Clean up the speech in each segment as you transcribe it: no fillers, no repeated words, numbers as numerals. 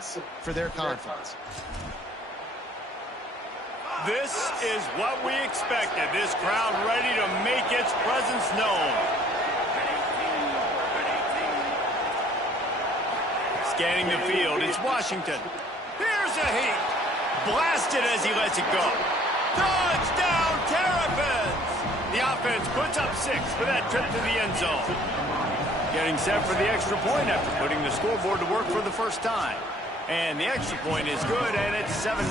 good for their confidence. This is what we expected. This crowd ready to make its presence known. Scanning the field, it's Washington. Here's a heat. Blasted as he lets it go. Touchdown, Terrapins! The offense puts up 6 for that trip to the end zone. Getting set for the extra point after putting the scoreboard to work for the first time. And the extra point is good, and it's 7-0.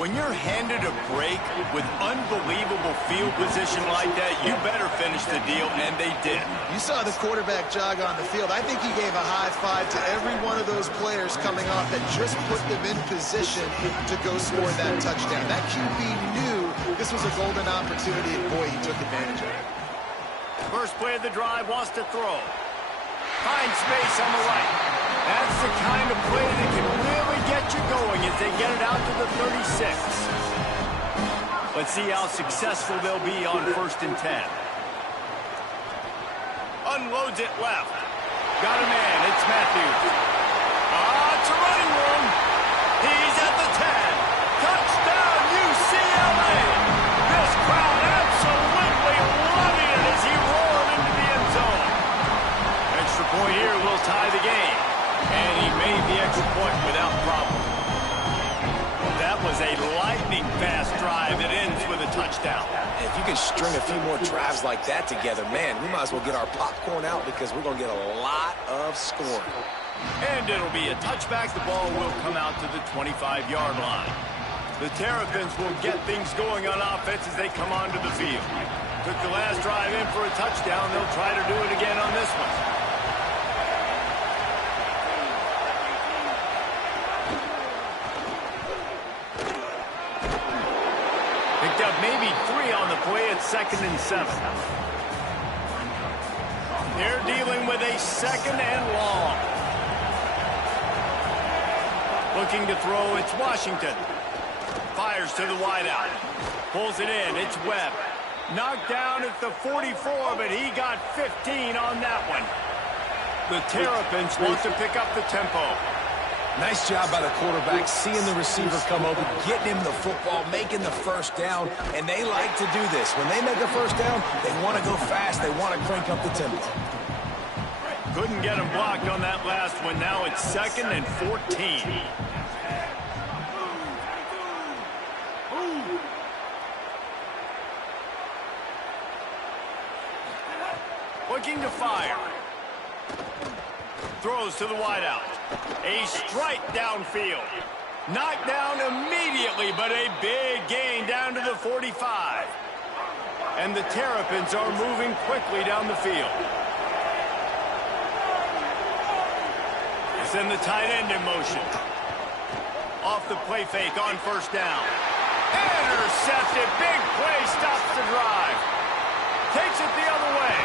When you're handed a break with unbelievable field position like that, you better finish the deal, and they did. You saw the quarterback jog on the field. I think he gave a high five to every one of those players coming off that just put them in position to go score that touchdown. That QB knew this was a golden opportunity, and boy, he took advantage of it. First play of the drive, wants to throw. Finds space on the right. That's the kind of play that can really get you going as they get it out to the 36. Let's see how successful they'll be on 1st and 10. Unloads it left. Got a man. It's Matthews. It's a running room. He's at the 10. Touchdown, UCLA. This crowd absolutely loving it as he roared into the end zone. Extra point here will tie the game. And he made the extra point without problem. That was a lightning-fast drive that ends with a touchdown. If you can string a few more drives like that together, man, we might as well get our popcorn out because we're going to get a lot of scoring. And it'll be a touchback. The ball will come out to the 25-yard line. The Terrapins will get things going on offense as they come onto the field. Took the last drive in for a touchdown. They'll try to do it again on this one. Picked up maybe 3 on the play at 2nd and 7. They're dealing with a 2nd and long. Looking to throw, it's Washington. Fires to the wideout. Pulls it in, it's Webb. Knocked down at the 44, but he got 15 on that one. The Terrapins want to pick up the tempo. Nice job by the quarterback, seeing the receiver come over, getting him the football, making the first down, and they like to do this. When they make a first down, they want to go fast, they want to crank up the tempo. Couldn't get him blocked on that last one. Now it's 2nd and 14. Looking to fire. Throws to the wideout. A strike downfield. Knocked down immediately, but a big gain down to the 45. And the Terrapins are moving quickly down the field. They send the tight end in motion. Off the play fake on 1st down. Intercepted. Big play stops the drive. Takes it the other way.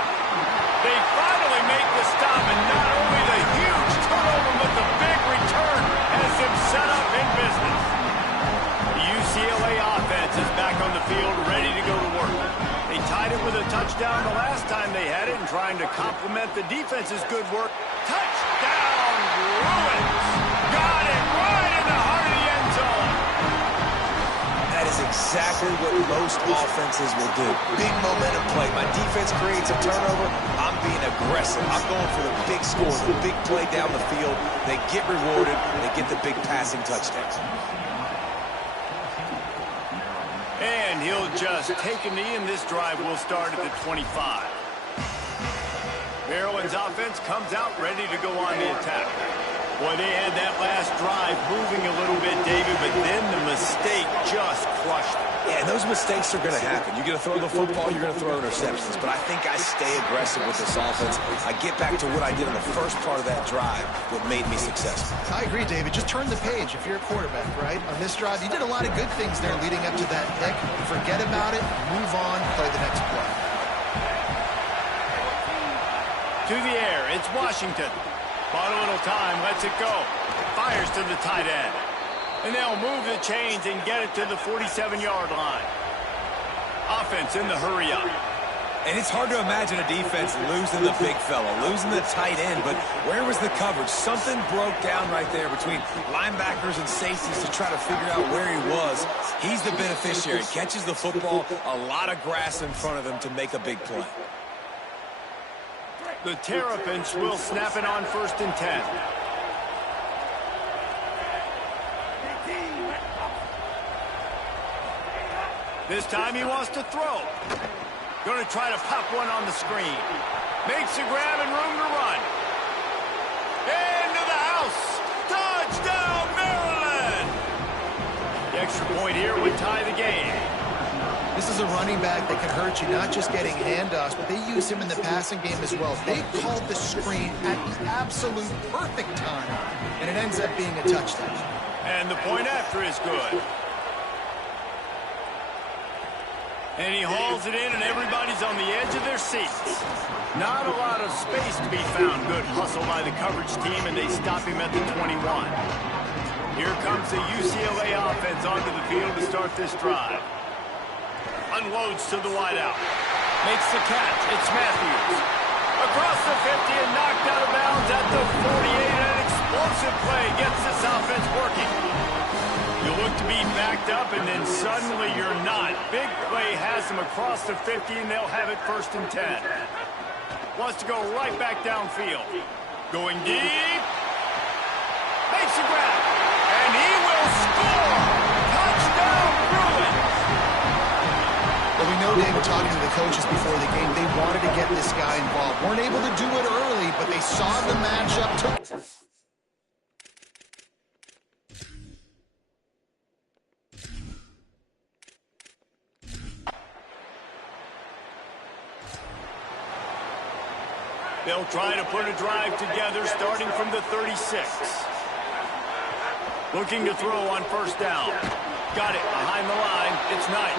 They finally make the stop, and not only the huge turnover, but the big return has them set up in business. The UCLA offense is back on the field, ready to go to work. They tied it with a touchdown the last time they had it, and trying to complement the defense's good work. Touchdown, Bruins! Got it right in the heart of the end zone. That is exactly what most offenses will do. Big momentum play. My defense creates a turnover. I'm being aggressive. I'm going for the big score, the big play down the field. They get rewarded. They get the big passing touchdowns. And he'll just take a knee, and this drive will start at the 25. Maryland's offense comes out ready to go on the attack. Boy, they had that last drive moving a little bit, David, but then the mistake just crushed them. Yeah, and those mistakes are going to happen. You're going to throw the football, you're going to throw interceptions. But I think I stay aggressive with this offense. I get back to what I did in the first part of that drive, what made me successful. I agree, David. Just turn the page if you're a quarterback, right? On this drive, you did a lot of good things there leading up to that pick. Forget about it, move on, play the next play. To the air, it's Washington. Bought a little time, lets it go. Fires to the tight end. And they'll move the chains and get it to the 47-yard line. Offense in the hurry up. And it's hard to imagine a defense losing the big fella, losing the tight end, but where was the coverage? Something broke down right there between linebackers and safeties to try to figure out where he was. He's the beneficiary. Catches the football, a lot of grass in front of him to make a big play. The Terrapins will snap it on 1st and 10. This time he wants to throw. Going to try to pop one on the screen. Makes a grab and room to run. Into the house. Touchdown, Maryland! The extra point here would tie the game. This is a running back that can hurt you, not just getting handoffs, but they use him in the passing game as well. They called the screen at the absolute perfect time, and it ends up being a touchdown. And the point after is good. And he hauls it in, and everybody's on the edge of their seats. Not a lot of space to be found. Good hustle by the coverage team, and they stop him at the 21. Here comes the UCLA offense onto the field to start this drive. Unloads to the wideout. Makes the catch. It's Matthews. Across the 50 and knocked out of bounds at the 48. An explosive play gets this offense working. You look to be backed up, and then suddenly you're not. Big play has them across the 50, and they'll have it 1st and 10. Wants to go right back downfield. Going deep. Makes a grab. And he will score. Touchdown, Bruins. Well, we know they were talking to the coaches before the game. They wanted to get this guy involved. Weren't able to do it early, but they saw the matchup. They'll try to put a drive together starting from the 36. Looking to throw on 1st down. Got it behind the line. It's Knight.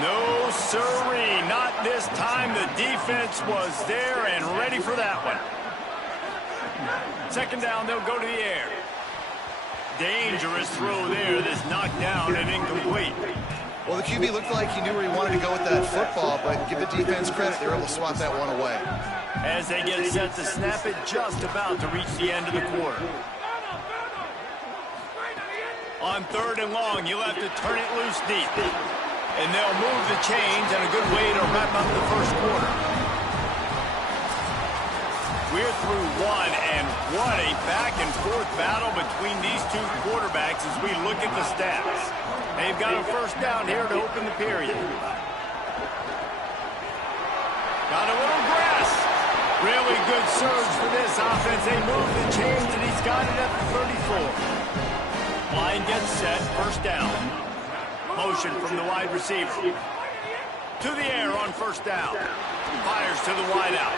No siree, not this time. The defense was there and ready for that one. 2nd down, they'll go to the air. Dangerous throw there. This knocked down and incomplete. Well, the QB looked like he knew where he wanted to go with that football, but give the defense credit. They were able to swat that one away. As they get set to snap it, just about to reach the end of the quarter. On 3rd and long, you'll have to turn it loose deep. And they'll move the chains, and a good way to wrap up the 1st quarter. We're through one, and what a back-and-forth battle between these two quarterbacks as we look at the stats. They've got a 1st down here to open the period. Got a little grass. Really good surge for this offense. They move the chains, and he's got it at the 34. Line gets set, 1st down. Motion from the wide receiver. To the air on 1st down. Fires to the wideout.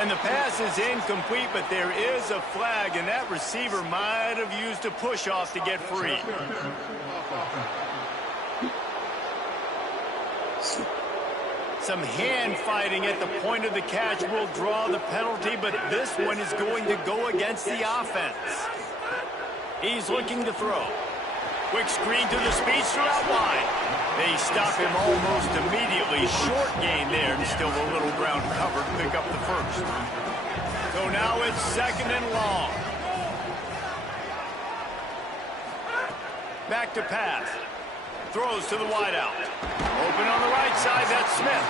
And the pass is incomplete, but there is a flag, and that receiver might have used a push-off to get free. Some hand fighting at the point of the catch will draw the penalty, but this one is going to go against the offense. He's looking to throw. Quick screen to the speedster out wide. They stop him almost immediately. Short gain there, and still a little ground covered to pick up the 1st. So now it's 2nd and long. Back to pass. Throws to the wideout. Open on the right side, that's Smith.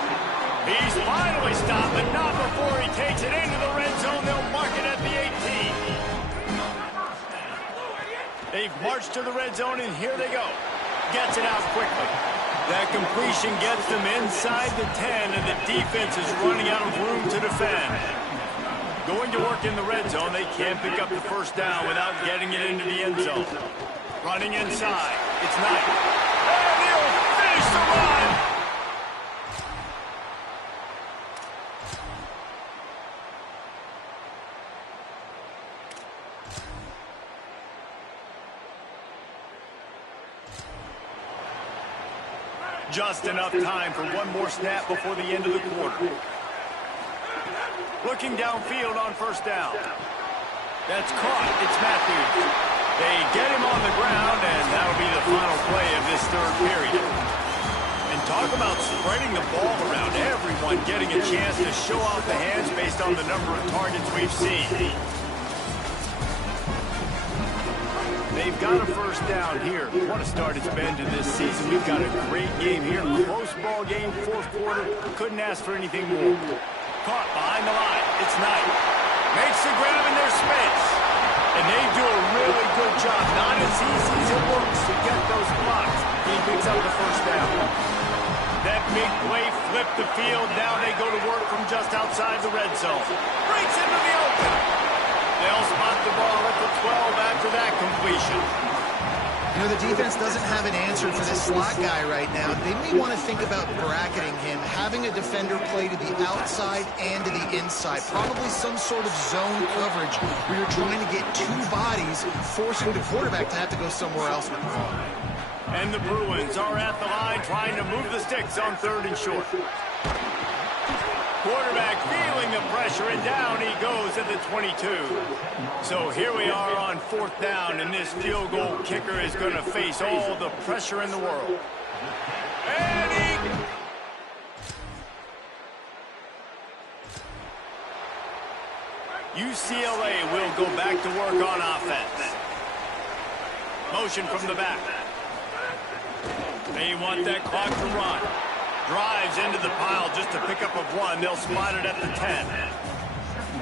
He's finally stopped, but not before he takes it into the red zone. They'll mark it at the 18. They've marched to the red zone, and here they go. Gets it out quickly. That completion gets them inside the 10, and the defense is running out of room to defend. Going to work in the red zone, they can't pick up the 1st down without getting it into the end zone. Running inside, it's Knight. And he'll finish the run! Just enough time for one more snap before the end of the quarter. Looking downfield on 1st down. That's caught. It's Matthews. They get him on the ground, and that'll be the final play of this 3rd period. And Talk about spreading the ball around. Everyone getting a chance to show off the hands based on the number of targets we've seen. They've got a first down here. What a start it's been to this season. We've got a great game here. Close ball game, fourth quarter. Couldn't ask for anything more. Caught behind the line. It's Knight. Makes the grab in their space. And they do a really good job. Not as easy as it looks to get those blocks. He picks up the first down. That big play flipped the field. Now they go to work from just outside the red zone. Breaks into the open. They'll spot the ball at the 12 after that completion. You know, the defense doesn't have an answer for this slot guy right now. They may want to think about bracketing him, having a defender play to the outside and to the inside. Probably some sort of zone coverage where you're trying to get two bodies, forcing the quarterback to have to go somewhere else with the ball. And the Bruins are at the line trying to move the sticks on 3rd and short. Quarterback feeling the pressure, and down he goes at the 22. So here we are on 4th down, and this field goal kicker is going to face all the pressure in the world. And UCLA will go back to work on offense. Motion from the back. They want that clock to run. Drives into the pile just to pick up a 1. They'll spot it at the 10.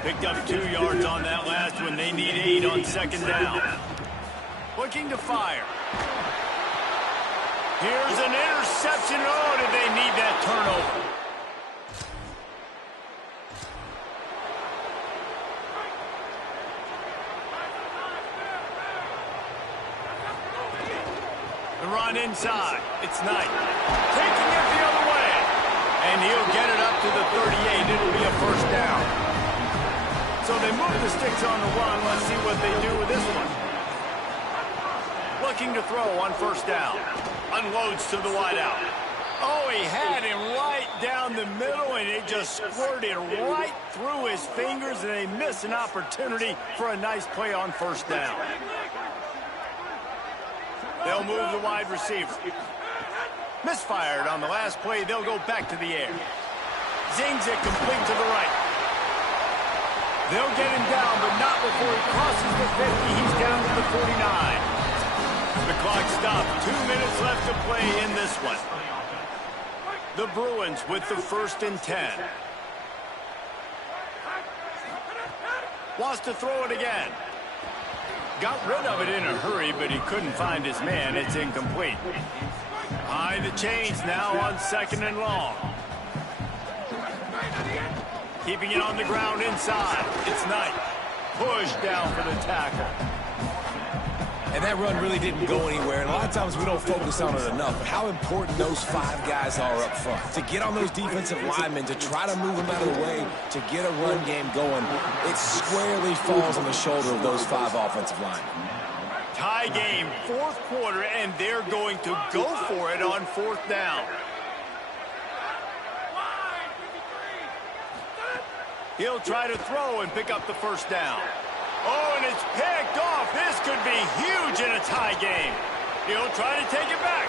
Picked up 2 yards on that last one. They need 8 on 2nd down. Looking to fire. Here's an interception. Oh, did they need that turnover? The run inside. It's Knight. Taking it the other way. And he'll get it up to the 38. It'll be a first down. So they move the sticks on the run. Let's see what they do with this one. Looking to throw on 1st down. Unloads to the wideout. Oh, he had him right down the middle, and it just squirted right through his fingers, and they miss an opportunity for a nice play on 1st down. They'll move the wide receiver. Misfired on the last play. They'll go back to the air. Zings it complete to the right. They'll get him down, but not before he crosses the 50. He's down to the 49. The clock stopped. 2 minutes left to play in this one. The Bruins with the 1st and 10. Wants to throw it again. Got rid of it in a hurry, but he couldn't find his man. It's incomplete. High the chains now on 2nd and long. Keeping it on the ground inside. It's Knight. Pushed down for the tackle. And that run really didn't go anywhere. And a lot of times we don't focus on it enough. But how important those 5 guys are up front. To get on those defensive linemen, to try to move them out of the way, to get a run game going, it squarely falls on the shoulder of those 5 offensive linemen. Tie game, 4th quarter, and they're going to go for it on 4th down. He'll try to throw and pick up the first down. Oh, and it's picked off. This could be huge in a tie game. He'll try to take it back.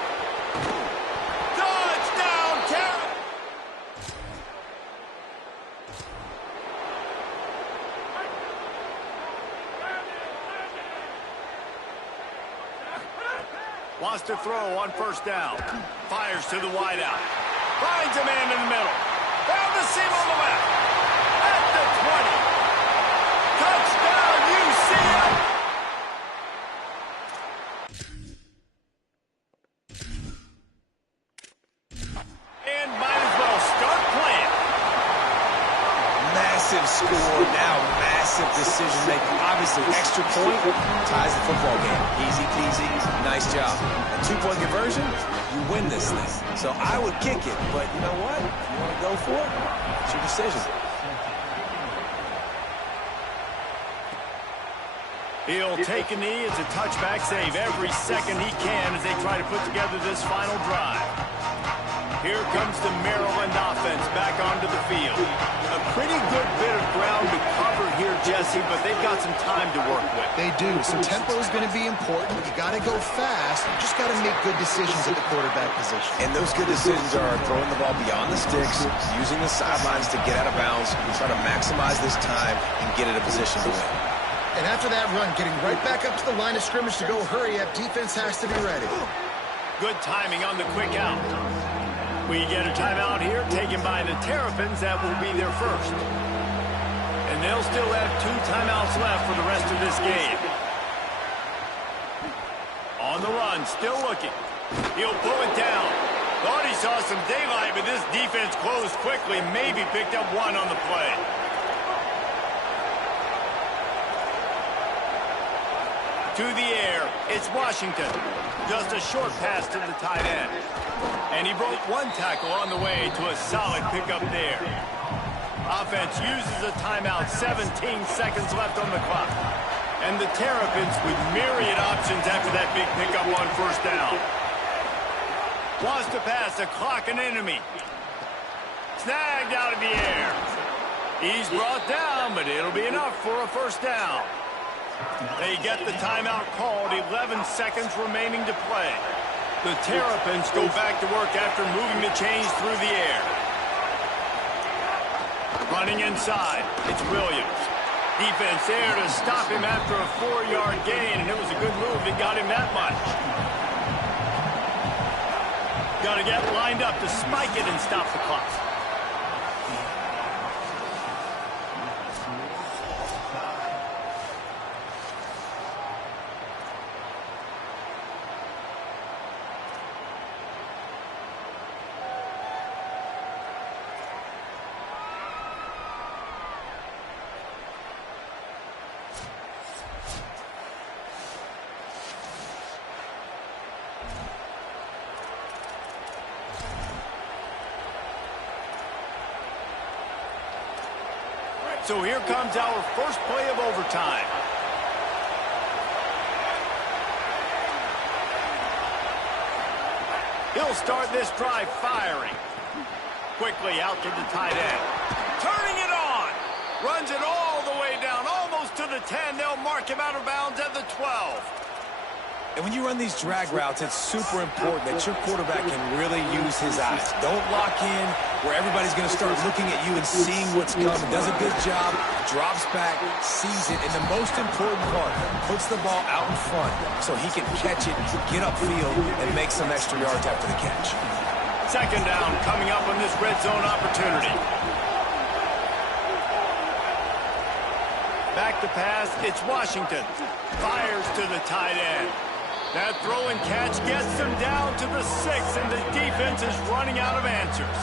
Touchdown, Terry! Wants to throw on first down. Fires to the wideout. Finds a man in the middle. Found the seam on the left. At the 20. Touchdown, UCLA! And might as well start playing. Massive score, now massive decision making. Obviously, extra point ties the football game. Easy peasy, nice job. A 2-point conversion, you win this thing. So I would kick it, but you know what? You want to go for it? It's your decision. He'll take a knee. It's a touchback save every second he can as they try to put together this final drive. Here comes the Maryland offense back onto the field. A pretty good bit of ground to cover here, Jesse, but they've got some time to work with. They do, so tempo is going to be important. You got to go fast. You just got to make good decisions at the quarterback position. And those good decisions are throwing the ball beyond the sticks, using the sidelines to get out of bounds, try to maximize this time and get in a position to win. And after that run, getting right back up to the line of scrimmage to go hurry up, defense has to be ready. Good timing on the quick out. We get a timeout here taken by the Terrapins. That will be their first. And they'll still have 2 timeouts left for the rest of this game. On the run, still looking. He'll pull it down. Thought he saw some daylight, but this defense closed quickly. Maybe picked up 1 on the play. To the air, it's Washington. Just a short pass to the tight end. And he broke 1 tackle on the way to a solid pickup there. Offense uses a timeout, 17 seconds left on the clock. And the Terrapins with myriad options after that big pickup on first down. Wants to pass, a clock an enemy. Snagged out of the air. He's brought down, but it'll be enough for a first down. They get the timeout called, 11 seconds remaining to play. The Terrapins go back to work after moving the chains through the air. Running inside, it's Williams. Defense there to stop him after a 4-yard gain, and it was a good move that got him that much. Got to get lined up to spike it and stop the clock. So here comes our first play of overtime. He'll start this drive firing. Quickly out to the tight end. Turning it on. Runs it all the way down, almost to the 10. They'll mark him out of bounds at the 12. And when you run these drag routes, it's super important that your quarterback can really use his eyes. Don't lock in where everybody's going to start looking at you and seeing what's coming. Does a good job, drops back, sees it, and the most important part, puts the ball out in front so he can catch it, get upfield, and make some extra yards after the catch. Second down coming up on this red zone opportunity. Back to pass, it's Washington. Fires to the tight end. That throw and catch gets them down to the 6, and the defense is running out of answers.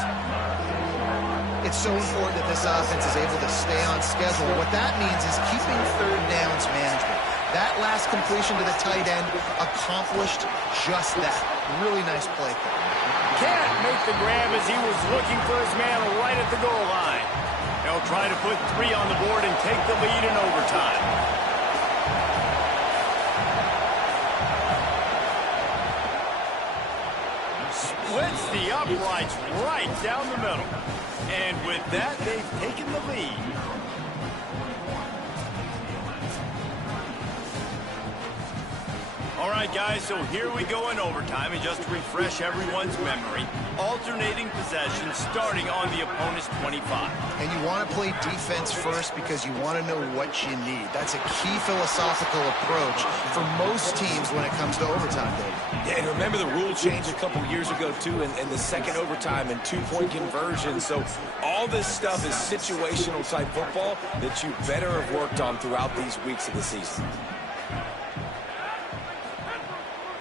It's so important that this offense is able to stay on schedule. What that means is keeping third downs management. That last completion to the tight end accomplished just that. Really nice play. Can't make the grab as he was looking for his man right at the goal line. They'll try to put 3 on the board and take the lead in overtime. Splits the uprights right down the middle. And with that, they've taken the lead. All right, guys, so here we go in overtime. And just to refresh everyone's memory, alternating possession starting on the opponent's 25. And you want to play defense first because you want to know what you need. That's a key philosophical approach for most teams when it comes to overtime, Dave. Yeah, and remember the rule change a couple years ago, too, in the second overtime and 2-point conversion. So all this stuff is situational type football that you better have worked on throughout these weeks of the season.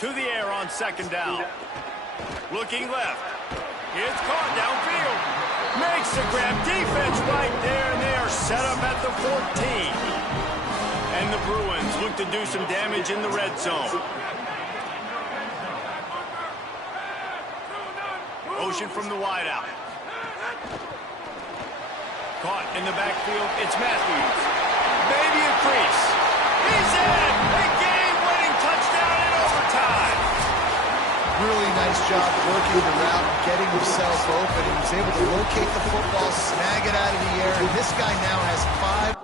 To the air on second down. Looking left. It's caught downfield. Makes the grab. Defense right there, and they are set up at the 14. And the Bruins look to do some damage in the red zone. Motion from the wideout. Caught in the backfield. It's Matthews. Maybe a crease. He's in. A game-winning touchdown in overtime. Really nice job working the route, getting himself open. He was able to locate the football, snag it out of the air, and this guy now has 5